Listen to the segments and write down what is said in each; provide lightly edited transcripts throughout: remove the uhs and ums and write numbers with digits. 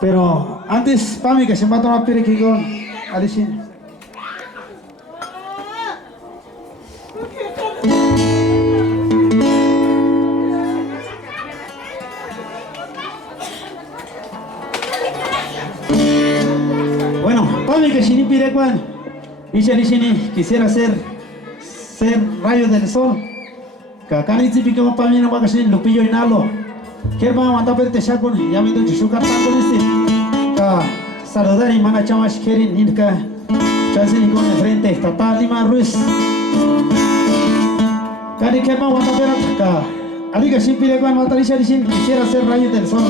Pero antes, Pami, que se mata una pire que con Alicia. Bueno, Pami, que si ni pire cuando quisiera ser rayo del sol. Que acá ni típico más Pami no va a ser Lupillo y Nalo. Quiero mandar verte ya con ya me doy su carta con este. Saludar y mana chamas quieren ir que chasen con el frente estatal Lima Ruiz. Cari que más mandar ver acá. Ali que siempre le van a matar y quisiera ser rayo del sol.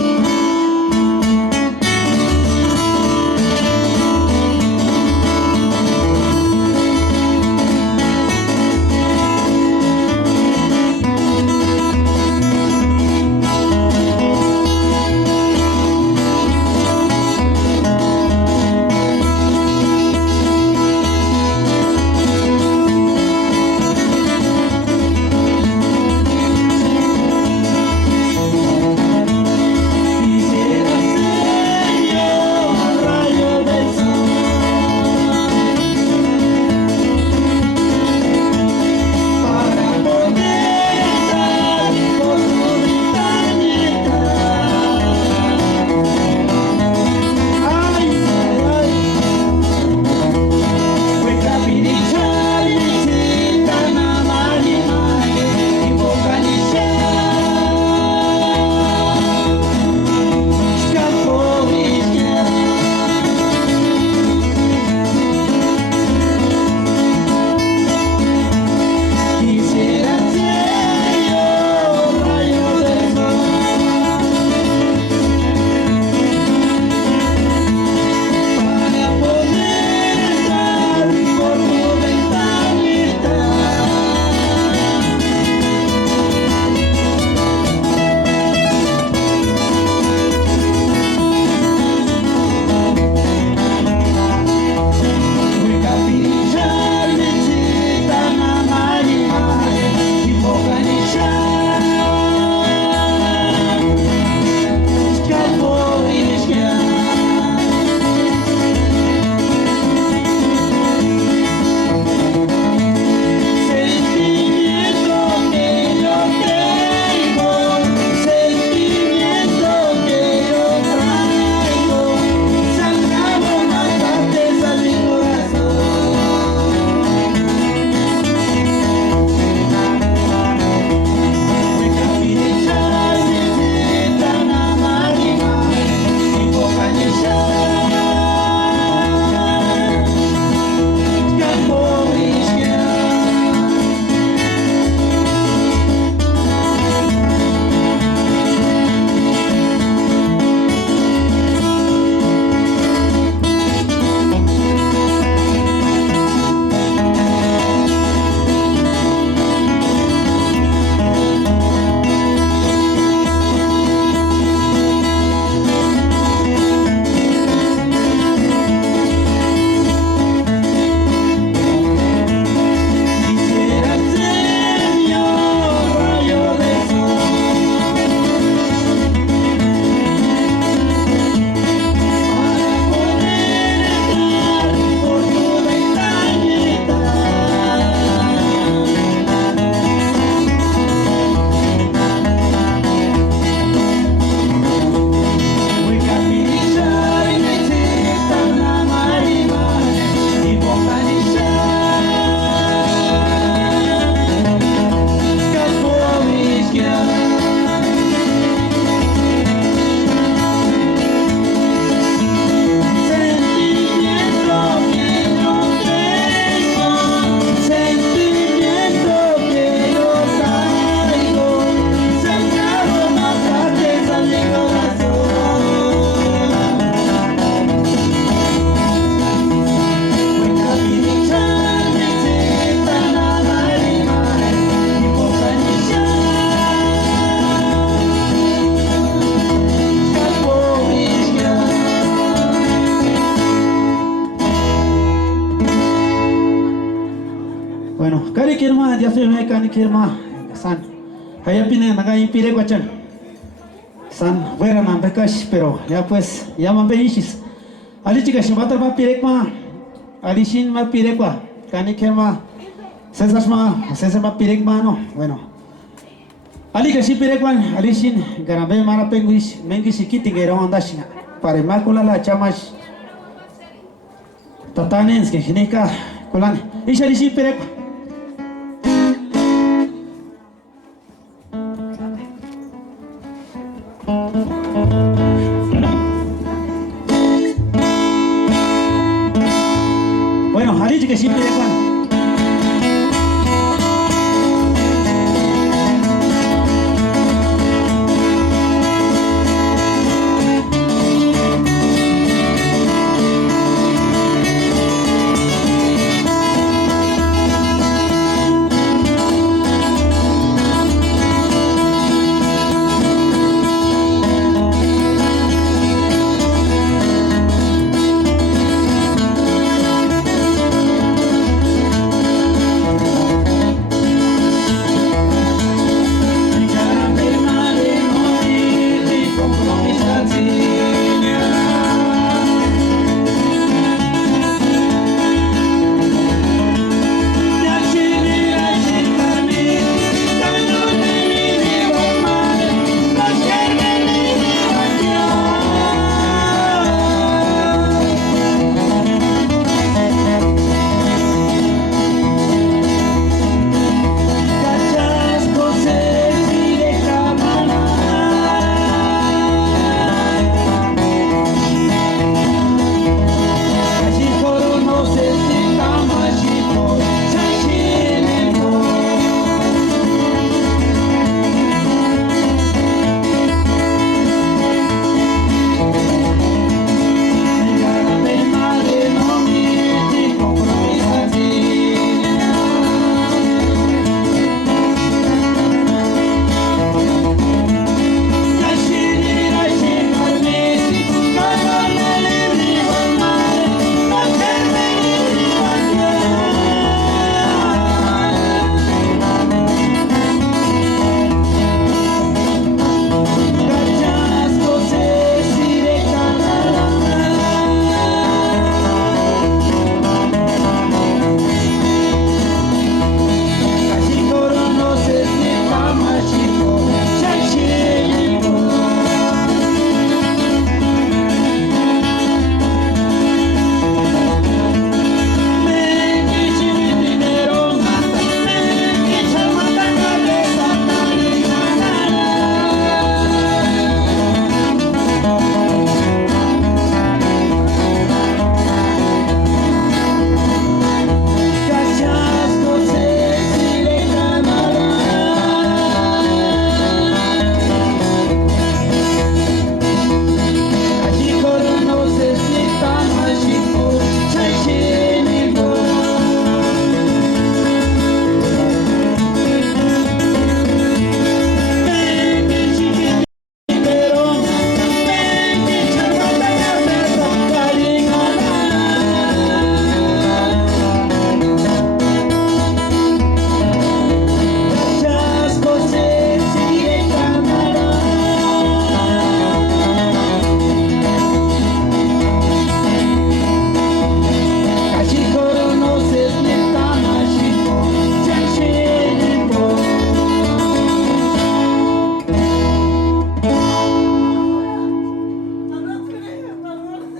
Bueno, kari kirma dia fe me kan kirma san. Kaya pine naga impire kwachan. san fuera man pekash, pero ya pues ya man peichis. Ali chica shimata ma pirekma, ali shin ma pirekwa, kani kema, César ma pirekma no, bueno. Ali que si pirekwan, ali shin garambe mara penguis, mengi sikiti gero andashina, pare makula la chamash. Tatanens que jinika kulan, isha ali shin pirekwa. Bueno, ali que si pirekwan.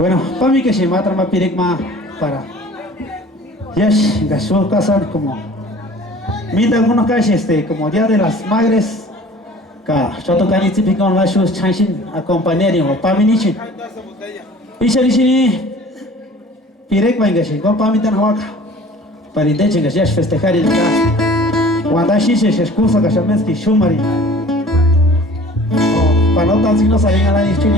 Bueno, para mí que se mata más pirigma para yes, gasó casan como mira algunos casos como Día de las Madres que yo tocan y típico en las shows chanchin acompañarían o para mí niche y se dice pirigma en gasó con para mí tan huaca para intentar que ya festejar el día cuando así se excusa que se me esté shumari para no tan si no salen a la niche